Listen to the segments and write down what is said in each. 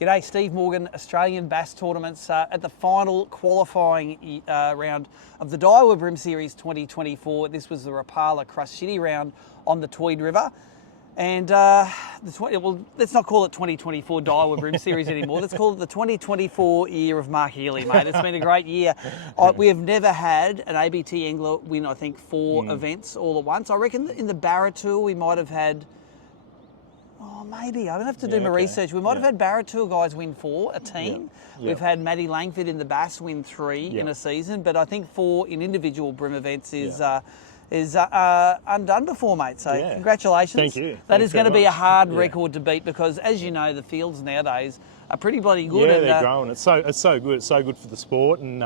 G'day, Steve Morgan, Australian Bass Tournaments at the final qualifying round of the Daiwa BREAM Series 2024. This was the Rapala Crush City round on the Tweed River. And let's not call it 2024 Daiwa BREAM Series anymore. Let's call it the 2024 year of Mark Healey, mate. It's been a great year. We have never had an ABT angler win, I think, 4 events all at once. I reckon in the Barra Tour we might have had, maybe. I'm going to have to do my research. We might have had Barra Tour guys win 4, a team. We've had Matty Langford in the Bass win 3 in a season, but I think 4 in individual BREAM events is undone before, mate. So congratulations. Thank you. That is going to be a hard record to beat because, as you know, the fields nowadays are pretty bloody good. Yeah, they're growing. It's so good. It's so good for the sport, and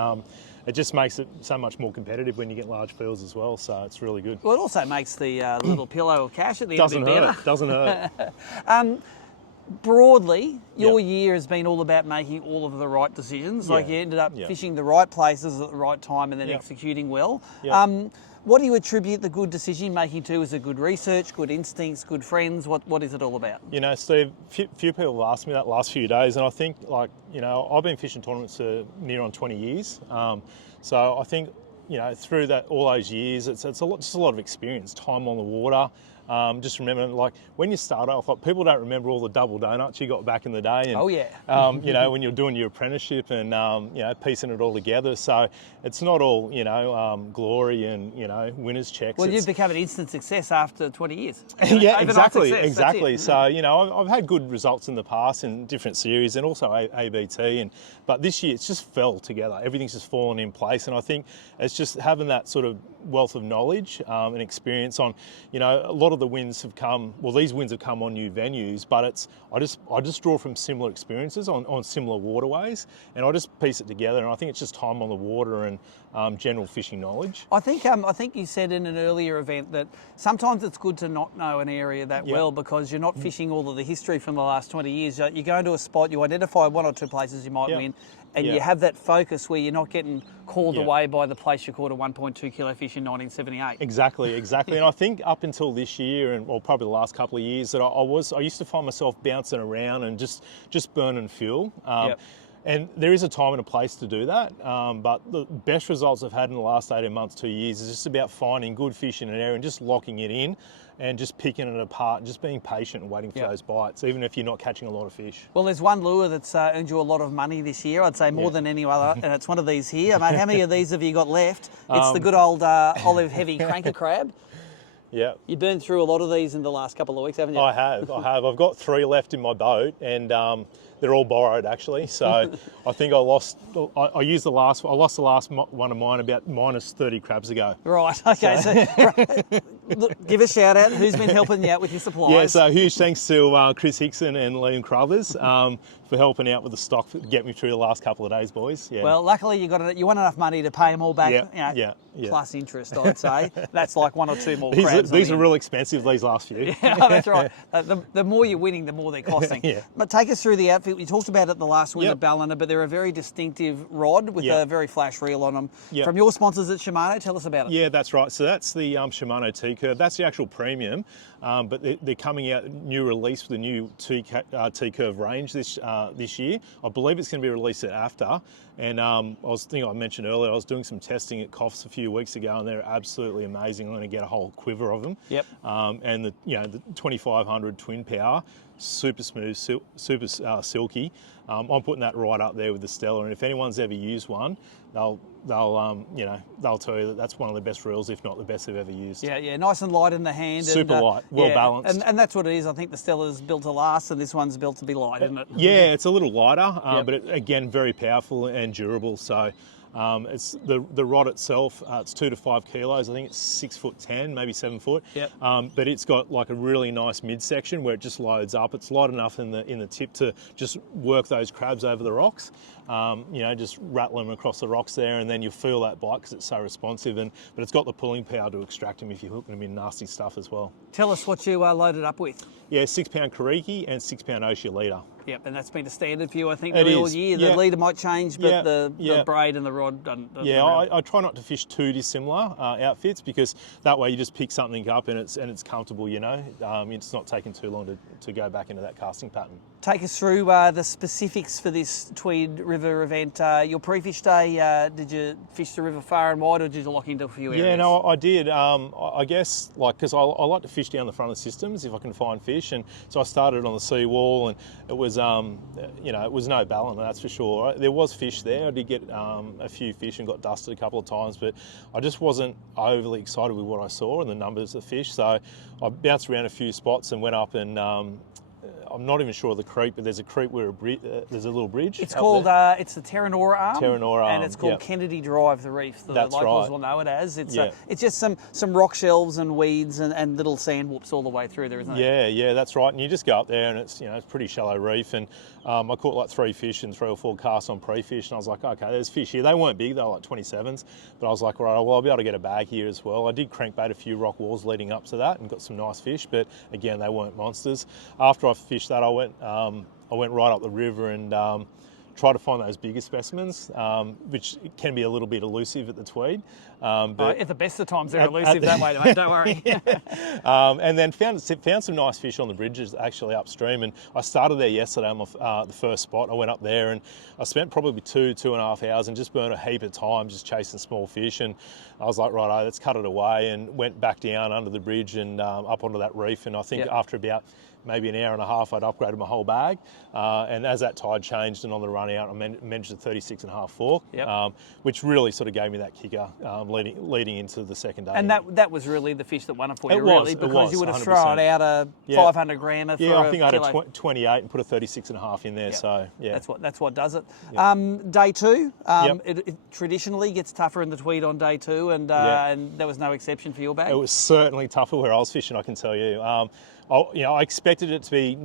it just makes it so much more competitive when you get large fields as well. So it's really good. Well, it also makes the little pillow of cash at the end a bit better. Doesn't hurt. Broadly, your year has been all about making all of the right decisions. Like you ended up fishing the right places at the right time and then executing well. What do you attribute the good decision making to? Is it good research, good instincts, good friends? What is it all about? You know, Steve, few people have asked me that last few days, and I think, I've been fishing tournaments for near on 20 years. So I think, through all those years, it's just a lot of experience, time on the water. Just remember, when you start off, people don't remember all the double donuts you got back in the day. And, when you're doing your apprenticeship and, piecing it all together. So it's not all, glory and, winner's checks. Well, you've become an instant success after 20 years. Exactly. So, I've had good results in the past in different series and also ABT. But this year it's just fell together. Everything's just fallen in place. And I think it's just having that sort of wealth of knowledge and experience on, a lot of the wins have come, these wins have come on new venues, but I just draw from similar experiences on similar waterways, and I just piece it together, and I think it's just time on the water and general fishing knowledge. I think you said in an earlier event that sometimes it's good to not know an area that well because you're not fishing all of the history from the last 20 years. You go into a spot, you identify 1 or 2 places you might win, and you have that focus where you're not getting called away by the place you caught a 1.2 kilo fish in 1978. Exactly. And I think up until this year, and probably the last couple of years, that I used to find myself bouncing around and just burning fuel. And there is a time and a place to do that, but the best results I've had in the last 18 months, 2 years, is just about finding good fish in an area and just locking it in and just picking it apart and just being patient and waiting for those bites, even if you're not catching a lot of fish. Well, there's one lure that's earned you a lot of money this year, I'd say more than any other, and it's one of these here. Mate, how many of these have you got left? It's the good old olive heavy cranker crab. Yeah. You burned through a lot of these in the last couple of weeks, haven't you? I have. I've got 3 left in my boat, and they're all borrowed actually. So I think I lost the last one of mine about minus 30 crabs ago. Right. Okay. So look, give a shout out. Who's been helping you out with your supplies? Yeah. So huge thanks to Chris Hickson and Liam Crothers for helping out with the stock to get me through the last couple of days, boys. Yeah. Well, luckily you won enough money to pay them all back. Plus interest, I'd say. That's like 1 or 2 more crabs. These are real expensive, these last few. Yeah, that's right. The more you're winning, the more they're costing. But take us through the outfit. We talked about it the last win at Ballina, but they're a very distinctive rod with a very flash reel on them. From your sponsors at Shimano, tell us about it. Yeah, that's right. So that's the Shimano T-Curve. That's the actual premium, but they're coming out new release with the new T-Curve range this year. I believe it's going to be released at AFTA. And I mentioned earlier, I was doing some testing at Coffs a few weeks ago, and they're absolutely amazing. I'm going to get a whole quiver of them. And the 2500 twin power, super smooth, super silky. I'm putting that right up there with the Stella, and if anyone's ever used one, they'll tell you that that's one of the best reels, if not the best they've ever used. Yeah, nice and light in the hand. Super light, well balanced. And that's what it is. I think the Stella's built to last, and this one's built to be light, isn't it? Yeah, it's a little lighter, but again, very powerful and durable. So it's the rod itself. It's 2 to 5 kilos. I think it's 6'10", maybe 7 foot. But it's got like a really nice midsection where it just loads up. It's light enough in the tip to just work those crabs over the rocks. Just rattle them across the rocks there, and then you feel that bite because it's so responsive. But it's got the pulling power to extract them if you're hooking them in nasty stuff as well. Tell us what you loaded up with. Yeah, 6 pound Kariki and 6 pound Oshia leader. Yep, and that's been a standard for you, I think, It nearly all is, year. yeah. The leader might change, but Yeah, the yeah. braid and the rod doesn't Yeah, matter. I try not to fish too dissimilar outfits, because that way you just pick something up and it's comfortable, you know. It's not taking too long to go back into that casting pattern. Take us through the specifics for this Tweed River event. Your pre-fish day, did you fish the river far and wide, or did you lock into a few areas? Yeah, no, I did. I guess, like, because I like to fish down the front of the systems if I can find fish, and so I started on the seawall, and it was, you know, it was no ballon, that's for sure. There was fish there. I did get a few fish and got dusted a couple of times, but I just wasn't overly excited with what I saw and the numbers of fish. So I bounced around a few spots and went up and. I'm not even sure of the creek, but there's a creek where there's a little bridge. It's called, it's the Terranora Arm. Terranora Arm, and it's called Kennedy Drive, the reef. The That's locals right. will know it as. It's Yeah. it's just some rock shelves and weeds and little sand whoops all the way through there, isn't it? Yeah, that's right. And you just go up there, and it's, you know, it's pretty shallow reef. And I caught like 3 fish and 3 or 4 casts on pre-fish, and I was like, okay, there's fish here. They weren't big; they were like 27s. But I was like, right, well, I'll be able to get a bag here as well. I did crankbait a few rock walls leading up to that and got some nice fish, but again, they weren't monsters. After I fished that, I went right up the river and try to find those bigger specimens, which can be a little bit elusive at the Tweed. But At the best of times, they're elusive that way, mate. Don't worry. and then found some nice fish on the bridges actually upstream. And I started there yesterday on the first spot. I went up there and I spent probably 2.5 hours and just burned a heap of time just chasing small fish. And I was like, right, let's cut it away, and went back down under the bridge and up onto that reef. And I think after about maybe an hour and a half, I'd upgraded my whole bag. And as that tide changed and on the run out, I managed a 36.5 fork, which really sort of gave me that kicker leading into the second day. And that was really the fish that won it for you, It really, was, because you would have 100%. thrown out a 500 grammer for I think I had kilo. a 28 and put a 36.5 in there. Yep. So yeah, that's what does it. Day 2, Yep. it traditionally gets tougher in the Tweed on day 2, and there was no exception for your bag. it was certainly tougher where I was fishing, I can tell you. I expected it to be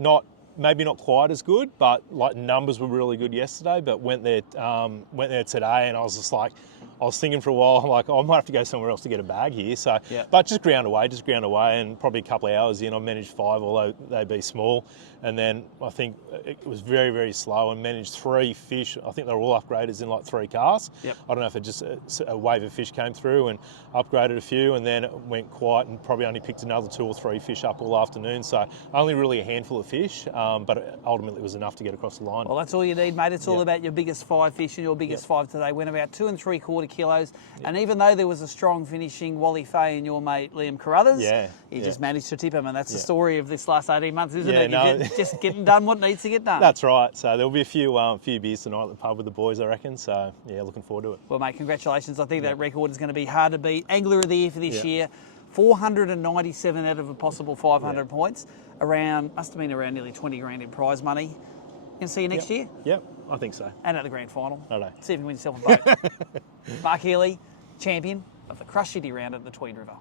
maybe not quite as good, but like numbers were really good yesterday. But went there today, and I was just like, I was thinking for a while, I'm like, I might have to go somewhere else to get a bag here. So, but just ground away, and probably a couple of hours in, I managed 5, although they be small. And then I think it was very, very slow, and managed 3 fish. I think they were all upgraders in like 3 casts. I don't know if it just a wave of fish came through and upgraded a few, and then it went quiet, and probably only picked another 2 or 3 fish up all afternoon. So only really a handful of fish, but ultimately it was enough to get across the line. Well, that's all you need, mate. It's all about your biggest 5 fish, and your biggest 5 today went about 2 3/4 kilos. And even though there was a strong finishing Wally Fay and your mate Liam Carruthers, you just managed to tip him, and that's the story of this last 18 months, isn't it? You're just getting done what needs to get done. That's right. So there'll be a few beers tonight at the pub with the boys, I reckon. So yeah, looking forward to it. Well, mate, congratulations. I think that record is going to be hard to beat. Angler of the Year for this year, 497 out of a possible 500 points. Must have been around nearly 20 grand in prize money. Gonna see you next year? Yep, I think so. And at the grand final. Righto. See if you can win yourself a boat. Mark Healey, champion of the Crush City round at the Tweed River.